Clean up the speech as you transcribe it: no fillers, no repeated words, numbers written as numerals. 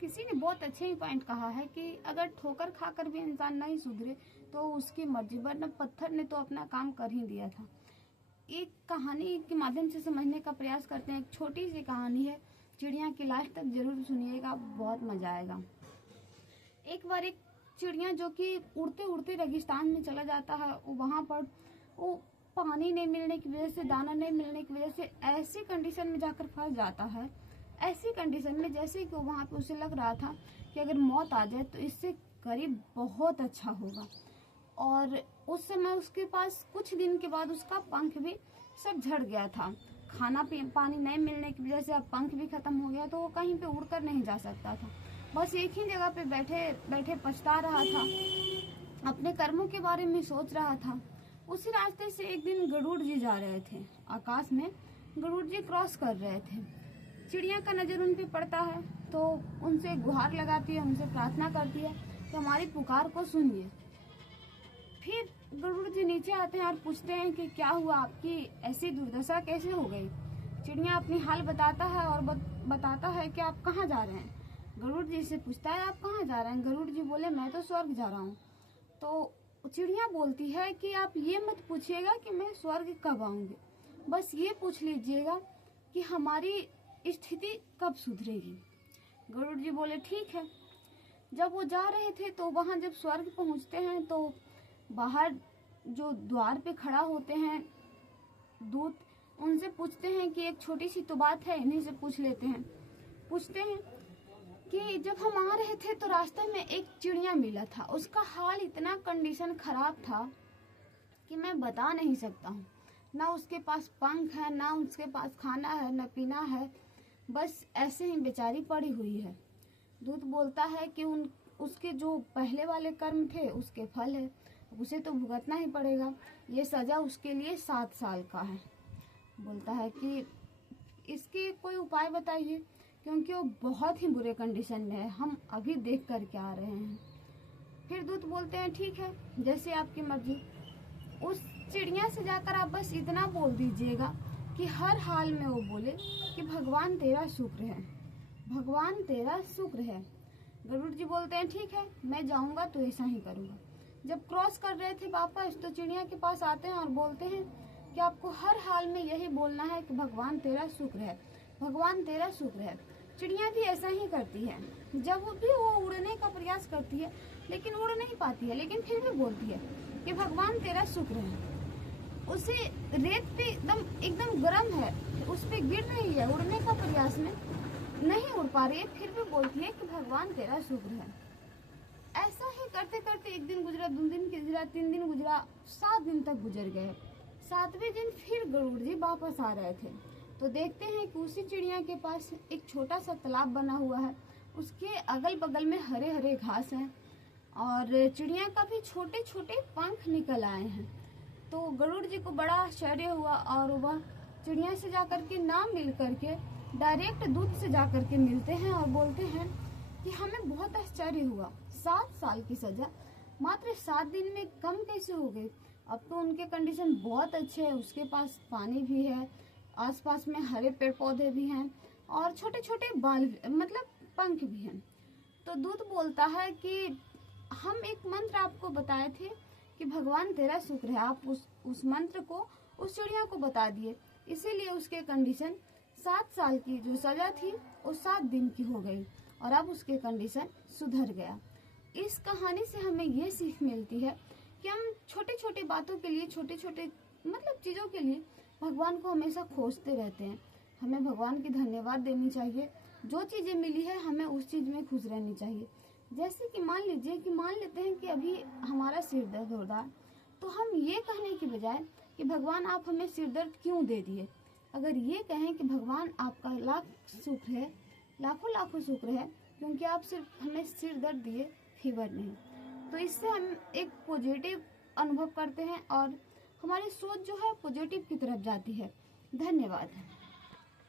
किसी ने बहुत अच्छे ही पॉइंट कहा है कि अगर ठोकर खाकर भी इंसान नहीं सुधरे तो उसकी मर्जी, वरना पत्थर ने तो अपना काम कर ही दिया था। एक कहानी के माध्यम से समझने का प्रयास करते हैं। एक छोटी सी कहानी है, चिड़िया की लास्ट तक जरूर सुनिएगा, बहुत मजा आएगा। एक बार एक चिड़िया जो कि उड़ते उड़ते रेगिस्तान में चला जाता है, वहां पर वो पानी नहीं मिलने की वजह से, दाना नहीं मिलने की वजह से ऐसी कंडीशन में जाकर फंस जाता है, ऐसी कंडीशन में जैसे कि वहां पे उसे लग रहा था कि अगर मौत आ जाए तो इससे करीब बहुत अच्छा होगा। और उस समय उसके पास कुछ दिन के बाद उसका पंख भी सब झड़ गया था। खाना पानी नहीं मिलने की वजह से अब पंख भी खत्म हो गया, तो वो कहीं पे उड़कर नहीं जा सकता था। बस एक ही जगह पे बैठे बैठे पछता रहा था, अपने कर्मों के बारे में सोच रहा था। उसी रास्ते से एक दिन गरुड़ जी जा रहे थे, आकाश में गरुड़ जी क्रॉस कर रहे थे। चिड़िया का नजर उन पे पड़ता है तो उनसे गुहार लगाती है, उनसे प्रार्थना करती है कि हमारी पुकार को सुनिए। फिर गरुड़ जी नीचे आते हैं और पूछते हैं कि क्या हुआ, आपकी ऐसी दुर्दशा कैसे हो गई। चिड़िया अपनी हाल बताता है और बताता है कि आप कहाँ जा रहे हैं। गरुड़ जी से पूछता है आप कहाँ जा रहे हैं। गरुड़ जी बोले मैं तो स्वर्ग जा रहा हूँ। तो चिड़िया बोलती है कि आप ये मत पूछिएगा कि मैं स्वर्ग कब आऊंगी, बस ये पूछ लीजिएगा कि हमारी स्थिति कब सुधरेगी। गरुड़ जी बोले ठीक है। जब वो जा रहे थे तो वहां जब स्वर्ग पहुंचते हैं तो बाहर जो द्वार पे खड़ा होते हैं दूत, उनसे पूछते हैं कि एक छोटी सी तो बात है, इन्हीं से पूछ लेते हैं। पूछते हैं कि जब हम आ रहे थे तो रास्ते में एक चिड़िया मिला था, उसका हाल इतना कंडीशन खराब था कि मैं बता नहीं सकता हूँ। ना उसके पास पंख है, ना उसके पास खाना है, न पीना है, बस ऐसे ही बेचारी पड़ी हुई है। दूत बोलता है कि उसके जो पहले वाले कर्म थे उसके फल है, उसे तो भुगतना ही पड़ेगा। ये सजा उसके लिए 7 साल का है। बोलता है कि इसके कोई उपाय बताइए, क्योंकि वो बहुत ही बुरे कंडीशन में है, हम अभी देख करके आ रहे हैं। फिर दूत बोलते हैं ठीक है, जैसे आपकी मर्जी। उस चिड़िया से जाकर आप बस इतना बोल दीजिएगा कि हर हाल में वो बोले कि भगवान तेरा शुक्र है, भगवान तेरा शुक्र है। गरुड़ जी बोलते हैं ठीक है, मैं जाऊंगा तो ऐसा ही करूंगा। जब क्रॉस कर रहे थे वापस तो चिड़िया के पास आते हैं और बोलते हैं कि आपको हर हाल में यही बोलना है कि भगवान तेरा शुक्र है, भगवान तेरा शुक्र है। चिड़िया भी ऐसा ही करती है, जब भी वो उड़ने का प्रयास करती है लेकिन उड़ नहीं पाती है, लेकिन फिर भी बोलती है कि भगवान तेरा शुक्र है। उसे रेत पे एकदम गर्म है, उस पे गिर रही है, उड़ने का प्रयास में नहीं उड़ पा रही है, फिर भी बोलती है कि भगवान तेरा शुक्र है। ऐसा ही करते करते एक दिन गुजरा, 2 दिन गुजरा, 3 दिन गुजरा, 7 दिन तक गुजर गए। 7वें दिन फिर गरुड़ जी वापस आ रहे थे तो देखते हैं कि उसी चिड़िया के पास एक छोटा सा तालाब बना हुआ है, उसके अगल बगल में हरे हरे घास हैं और चिड़िया का भी छोटे छोटे पंख निकल आए हैं। तो गरुड़ जी को बड़ा आश्चर्य हुआ और वह चिड़िया से जाकर के ना मिल करके डायरेक्ट दूत से जाकर के मिलते हैं और बोलते हैं कि हमें बहुत आश्चर्य हुआ, 7 साल की सजा मात्र 7 दिन में कम कैसे हो गई। अब तो उनके कंडीशन बहुत अच्छे है, उसके पास पानी भी है, आसपास में हरे पेड़ पौधे भी हैं और छोटे छोटे बाल मतलब पंख भी हैं। तो दूत बोलता है कि हम एक मंत्र आपको बताए थे कि भगवान तेरा शुक्र है, आप उस मंत्र को उस चिड़िया को बता दिए, इसीलिए उसके कंडीशन 7 साल की जो सजा थी वो 7 दिन की हो गई और अब उसके कंडीशन सुधर गया। इस कहानी से हमें ये सीख मिलती है कि हम छोटे छोटे बातों के लिए, छोटे छोटे मतलब चीजों के लिए भगवान को हमेशा खोजते रहते हैं। हमें भगवान की धन्यवाद देनी चाहिए, जो चीजें मिली है हमें उस चीज में खुश रहनी चाहिए। जैसे कि मान लेते हैं कि अभी हमारा सिर दर्द हो रहा है, तो हम ये कहने की बजाय कि भगवान आप हमें सिर दर्द क्यों दे दिए, अगर ये कहें कि भगवान आपका लाख शुक्र है, लाखों लाखों शुक्र है, क्योंकि आप सिर्फ हमें सिर दर्द दिए, फीवर नहीं, तो इससे हम एक पॉजिटिव अनुभव करते हैं और हमारी सोच जो है पॉजिटिव की तरफ जाती है। धन्यवाद।